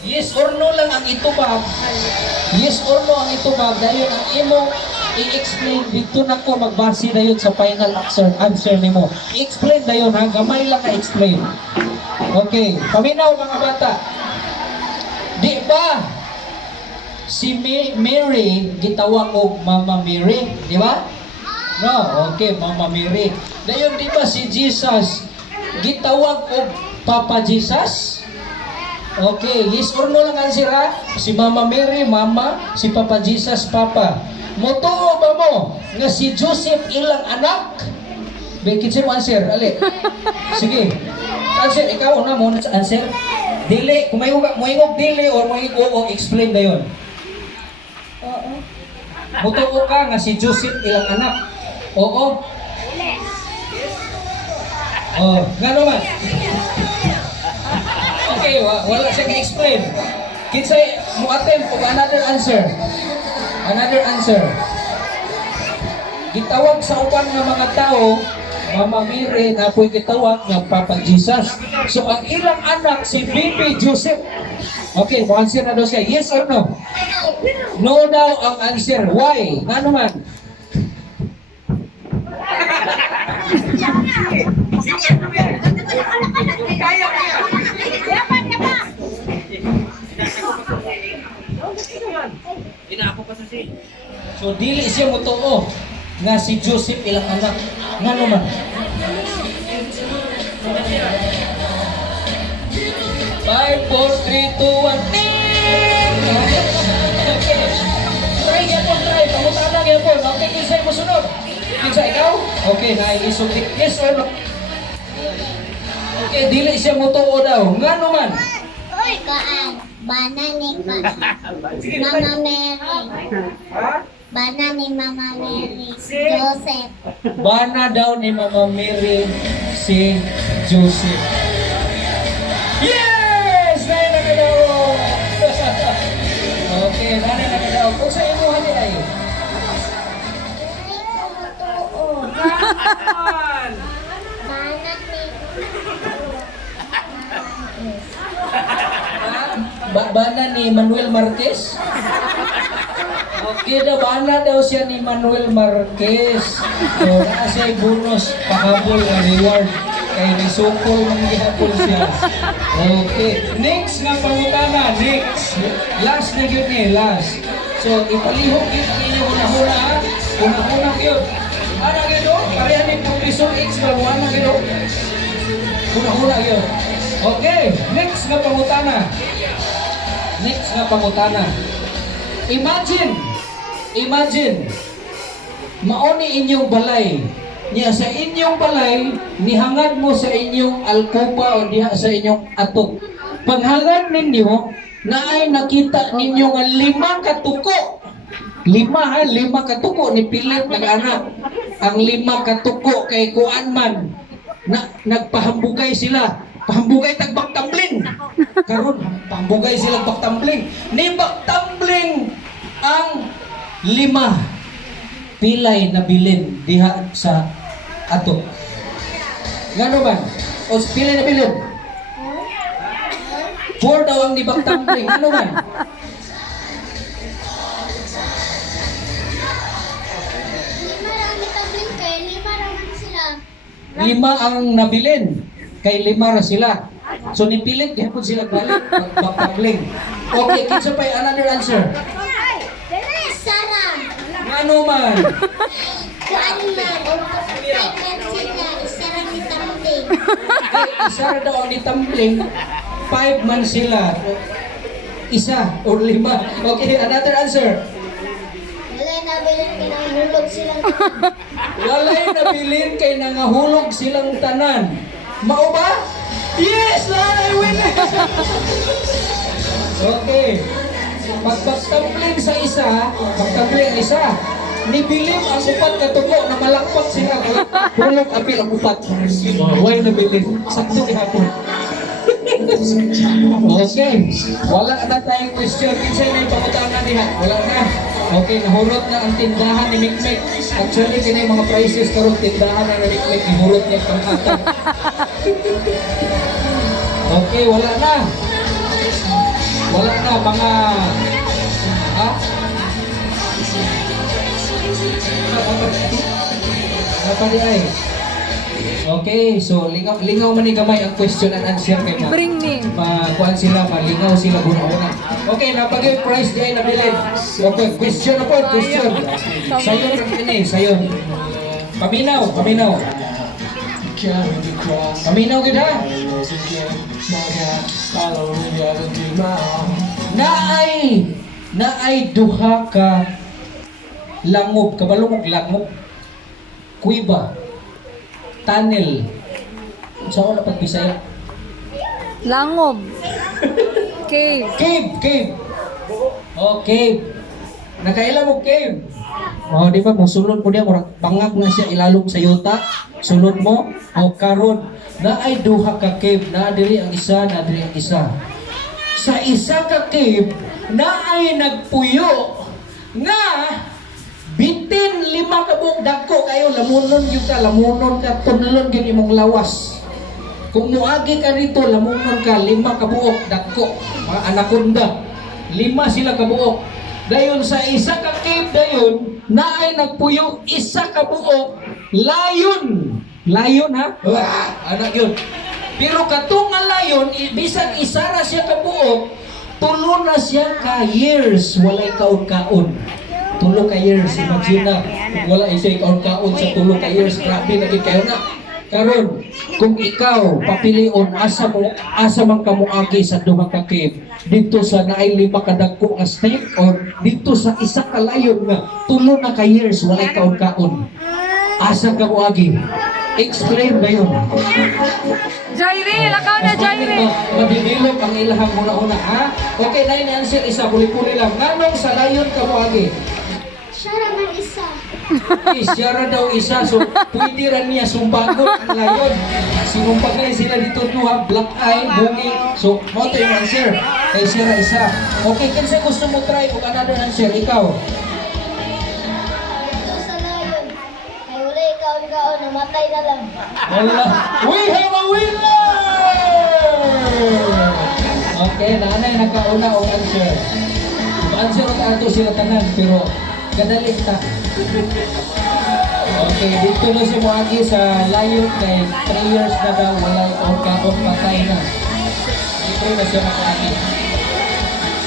Yes or no lang ang itubag. Yes or no ang itubag. Dahil ang imong i-explain dito na ko magbase dayon sa final answer nimo. I-explain dayon ha, gamay lang na explain. Okay, paminaw mga bata. Di ba si Mary gitawag og Mama Mary, di ba? No, okay, Mama Mary. Dayon di ba si Jesus gitawag og Papa Jesus? Okay, yes or no lang answer ha? Si Mama Mary, Mama, si Papa Jesus, Papa. Motuo ba mo nga si Joseph ilang anak? Bakit siya mo answer? Ali. Sige. Answer, ikaw una mo sa answer. Dili, kung may ingog dili or may oo, explain na yun. Oo. Motuo ka nga si Joseph ilang anak. Oo. Oh, nga naman. Okay, wala siya ka-explain. Kinsay mo attempt og another answer. Another answer. Gitawag sa uban nga mga tao, Mama Mary, na po'y gitawag nga Papa Jesus. So ang ilang anak si Baby Joseph. Okay, mo answer na daw siya. Yes or no? No daw ang answer. Why? Nga naman? So dili siya motuo nga si Joseph ilang anak. Nga naman? 5, 4, 3, 2, 1, ting! Okay. Try yan po, try. Pamutanang yan po. Okay, kinsay mo sunod? Kinsay ikaw? Okay, naiisog. Yes or no? Okay, dili siya motuo daw. Nga naman? Bana ni Mama Mary. Bana ni Mama Mary. Joseph. Bana daw ni Mama Mary si Joseph. Yes! Nai na ka daw! Okay, nai na ka daw. Kung sa imo hali ay? Bana ni Manuel Marquez? Okay daw, bana daw siya ni Manuel Marquez. So, nasa bonus, pahabol na reward. Kaya nisukol ng gihapol siya. Okay. Next nga pangutana. Next. Last na yun eh. Last. So, ipalihog yun ninyo una-una ha. Una-una yun. Ano yun? Parehan ni Professor X baruan na yun. Una-una yun. Okay. Next nga pangutana. Next nga pangutana. Imagine, mauni inyong balay. Niya sa inyong balay, nihangad mo sa inyong alkuba o diha sa inyong atok. Paghangad ninyo, na ay nakita ninyo nga 5 katuko. 5 katuko ni pilit nag-anak. Ang 5 katuko kay kuan man, nagpahambugay sila. Pahambugay tagbaktabling. Karon pahambugay sila baktambling. Ni baktambling ang 5 pilay na bilin diha sa ato. Ngano man? O pilay na bilin? 4 daw ang nibaktambling. Ngano man? Lima ang nabilin. Kay 5 ra sila. So nipilit gihapon sila balik baktambling. Okay, kinsa pay another answer? Sarah. Ngano man? Kuan man. Sarah ni Tambling. Ay, isa ra daw ang nitambling. 5 man sila. Isa or 5. Okay, another answer. Walay nabilin kinahulog silang Walay nabilin kay nangahulog silang tanan. Mao ba? Yes! I win! Okay. Pagpagtambling sa isa, pagtambling isa, nibilim ang 4 katuko na malakpak sila. Hulog apil ang 4. Walay nabilin. Sakto ihapon. Okay. Wala na tayong question. Kinsay na yung pangutangan niya? Wala na. Okay, nahurot na ang tindahan ni Mikmek. Actually, kina yung mga prices karong tindahan na ni Mikmek. Nahurot niya pang atang. Okay, wala na. Wala na, mga... Ha? Napali ay. Okay, so lingaw man ni gamay ang question and answer kay na. Bring me. Kuan sila, malingaw sila una. Okay, napagay price di ay nabilin. Okay, question na po, question. Sayo ini, sayo. Paminaw. Paminaw gid ha. Naay duha ka langob, kabalong langob. Kuiba. Tunnel. Saan ko na pagpisaya? Langob. Cave. Cave. Oh, cave. Nakaila mo cave. Oh, di ba mo sulod mo diya murag pangag na siya ilalom sa yuta. Sulod mo o karon na ay duha ka cave, na diri ang isa, na diri ang isa. Sa isa ka cave na ay nagpuyo nga bitin 5 ka buok dagko kayo lamunon ka tunlon gyud imong lawas. Kung muagi ka rito lamunon ka 5 ka buok dagko, mga anaconda. 5 sila ka buok. Dayon sa isa ka cave dayon na ay nagpuyo isa ka buok layon. Layon ha? Anak yun. Pero katong nga layon, bisag isa na siya ka buok, tulo na siya ka years walay kaon-kaon. Tulo ka years, imagine na, wala isa'y kaon-kaon sa tulo ka years, grabe lagi kayo na. Karon, kung ikaw papilion asa man ka moagi sa duha ka cave, dito sa naay 5 ka dagko nga snake or dito sa isa ka layon nga tulo na ka years walay kaon-kaon. Asa ka moagi? Explain ba yun? Jairil, lakaw na Jairil. Mabibilog ang ilahang muna-una, ha? Okay, na yung answer, isa, puli-puli lang. Nganong sa layon ka moagi? Siya naman isa. Isyara daw isa, so pwede rin niya sumbagot ang layon. Sinumpagay sila dito duha, black eye, bungi. So, mo ito yung answer. Kay Sira isa. Okay, kasi gusto mo try o another answer, ikaw. Ito sa layon. Ay wala ikaw, namatay na lang. Wala. We have a winner! Okay, nanay nagkauna o answer. Answer o ato sila tanan, pero gadalit ta. Okay, dito na si Moagi sa layon kay 3 years na daw wala o kapon patay na. Dito na siya makaagi.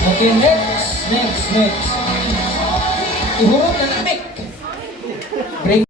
Okay, next. Ihurot na na mic. Bring